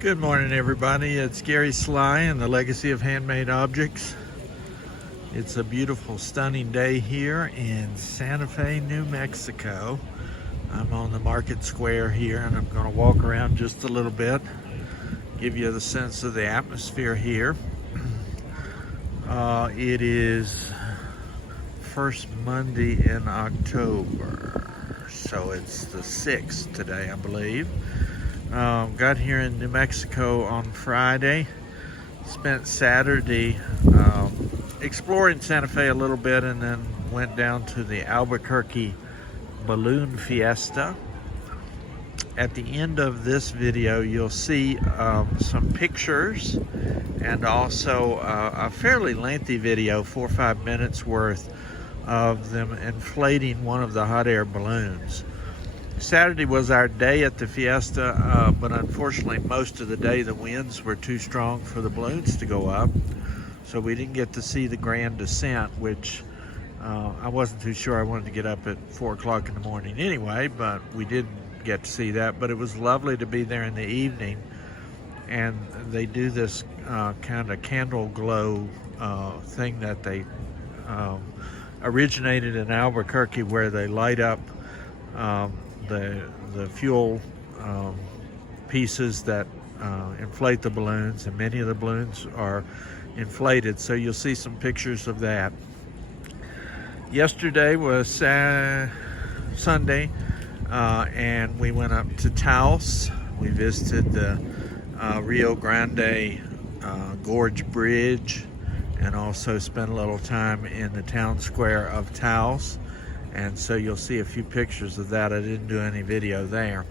Good morning, everybody. It's Gary Sly and the Legacy of Handmade Objects. It's a beautiful, stunning day here in Santa Fe, New Mexico. I'm on the market square here and I'm going to walk around just a little bit, give you the sense of the atmosphere here. It is first Monday in October, so it's the 6th today, I believe. Got here in New Mexico on Friday, spent Saturday exploring Santa Fe a little bit, and then went down to the Albuquerque Balloon Fiesta. At the end of this video, you'll see some pictures and also a fairly lengthy video, 4 or 5 minutes worth, of them inflating one of the hot air balloons. Saturday was our day at the fiesta, but unfortunately most of the day the winds were too strong for the balloons to go up, so we didn't get to see the grand descent, which I wasn't too sure I wanted to get up at 4 o'clock in the morning anyway, but we didn't get to see that. But it was lovely to be there in the evening, and they do this kind of candle glow thing that they originated in Albuquerque, where they light up the fuel pieces that inflate the balloons, and many of the balloons are inflated, so you'll see some pictures of that. Yesterday was Sunday, and we went up to Taos. We visited the Rio Grande Gorge Bridge, and also spent a little time in the town square of Taos. And so you'll see a few pictures of that. I didn't do any video there.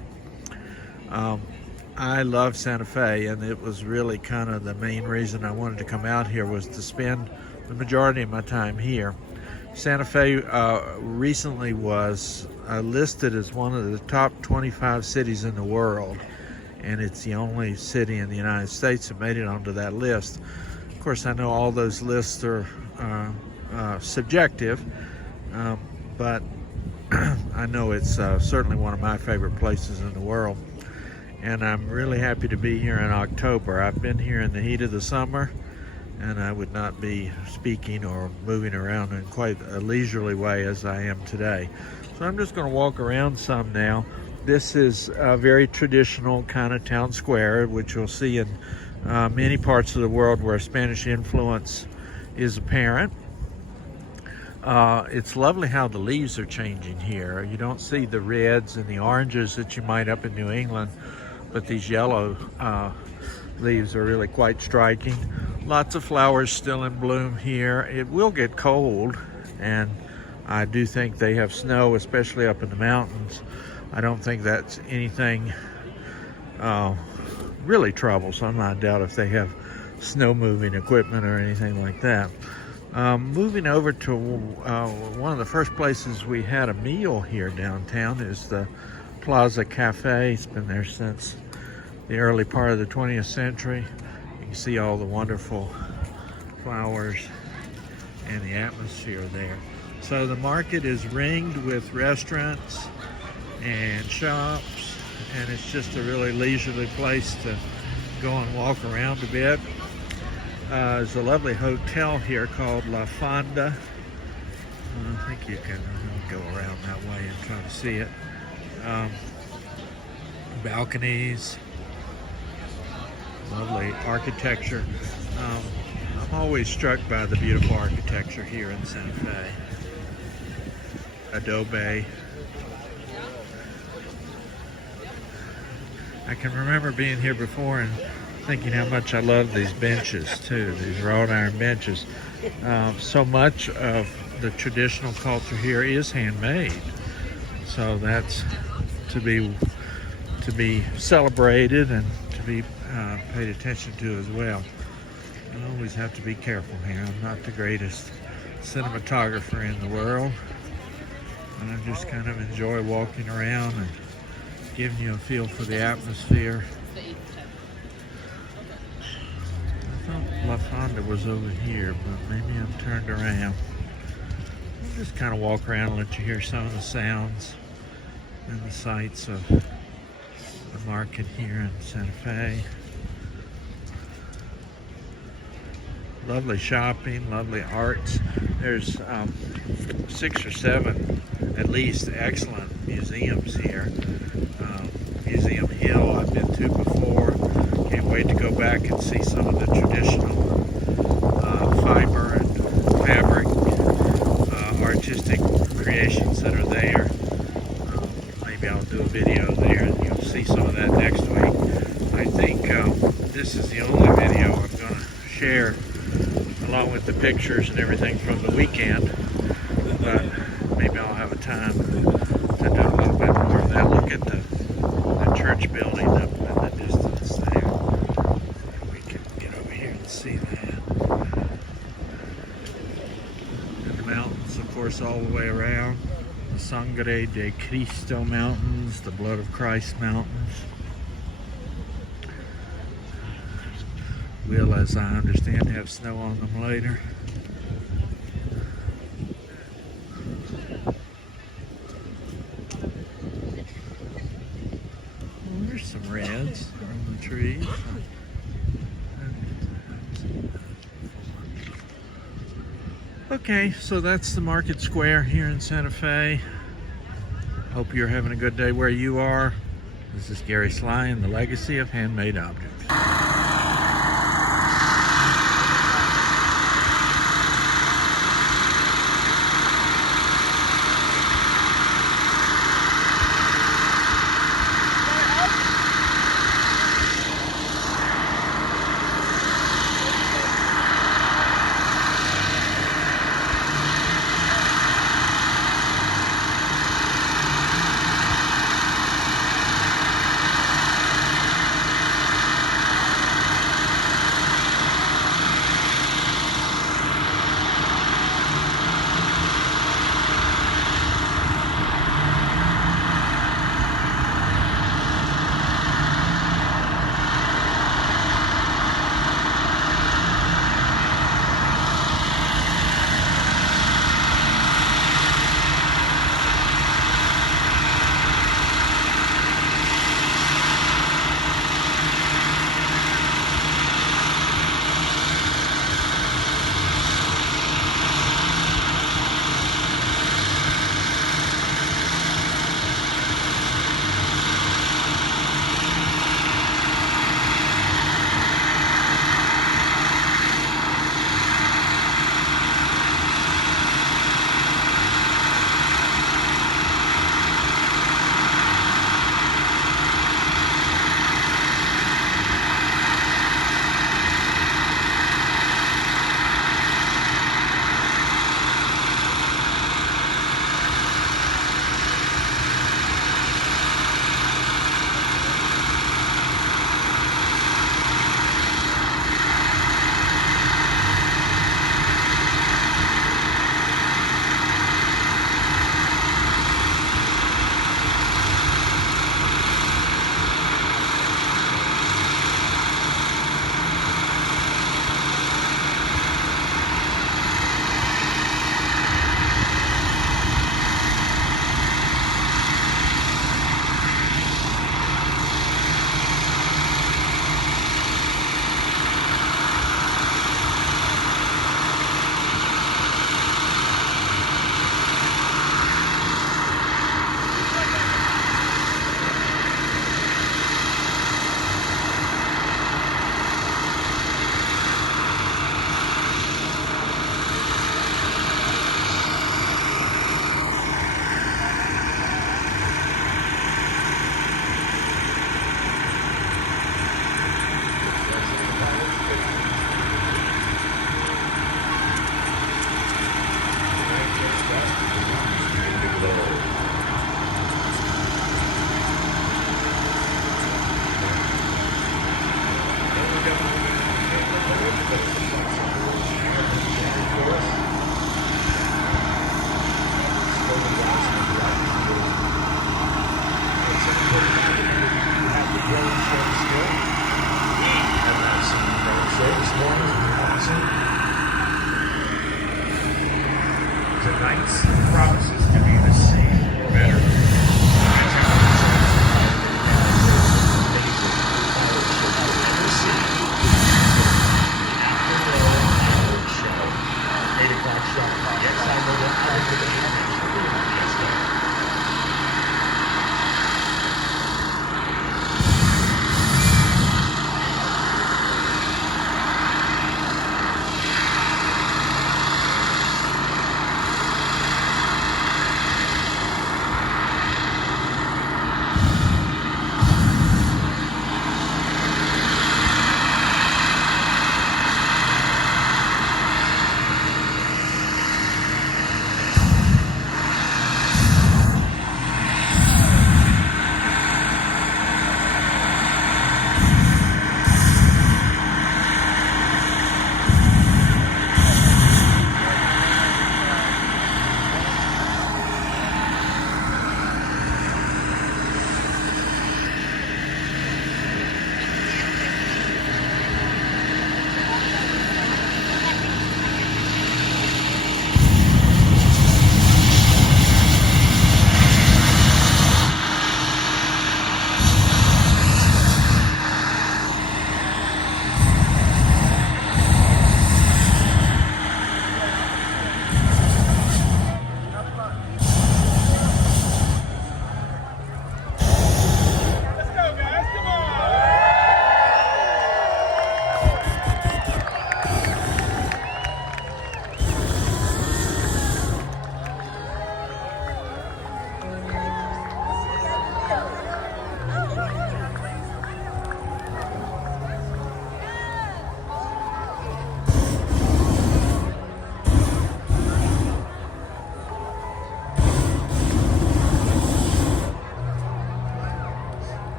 I love Santa Fe, and it was really kind of the main reason I wanted to come out here, was to spend the majority of my time here. Santa Fe recently was listed as one of the top 25 cities in the world, and it's the only city in the United States that made it onto that list. Of course, I know all those lists are subjective, but I know it's certainly one of my favorite places in the world, and I'm really happy to be here in October. I've been here in the heat of the summer, and I would not be speaking or moving around in quite a leisurely way as I am today. So I'm just going to walk around some now. This is a very traditional kind of town square, which you'll see in many parts of the world where Spanish influence is apparent. It's lovely how the leaves are changing here. You don't see the reds and the oranges that you might up in New England, but these yellow leaves are really quite striking. Lots of flowers still in bloom here. It will get cold, and I do think they have snow, especially up in the mountains. I don't think that's anything really troublesome. I doubt if they have snow moving equipment or anything like that. Moving over to one of the first places we had a meal here downtown is the Plaza Cafe. It's been there since the early part of the 20th century. You can see all the wonderful flowers and the atmosphere there. So the market is ringed with restaurants and shops, and it's just a really leisurely place to go and walk around a bit. There's a lovely hotel here called La Fonda. I think you can go around that way and try to see it. Balconies, lovely architecture. I'm always struck by the beautiful architecture here in Santa Fe. Adobe. I can remember being here before and thinking how much I love these benches too, these wrought iron benches. So much of the traditional culture here is handmade, so that's to be celebrated and to be paid attention to as well. I always have to be careful here. I'm not the greatest cinematographer in the world, and I just kind of enjoy walking around and giving you a feel for the atmosphere. La Fonda was over here, but maybe I'm turned around. I'll just kind of walk around and let you hear some of the sounds and the sights of the market here in Santa Fe. Lovely shopping, lovely arts. There's 6 or 7 at least excellent museums here. Museum Hill I've been to before. Can't wait to go back and see some of the traditional fiber and fabric artistic creations that are there. Maybe I'll do a video there and you'll see some of that next week. I think this is the only video I'm going to share along with the pictures and everything from the weekend, but maybe I'll have a time to do a little bit more of that. Look at the church building up in the distance there. We can get over here and see that. And the mountains, of course, all the way around. The Sangre de Cristo Mountains, the Blood of Christ Mountains. Will, as I understand, have snow on them later. Well, there's some reds on the trees. Okay, so that's the market square here in Santa Fe. Hope you're having a good day where you are. This is Gary Sly and the Legacy of Handmade Objects.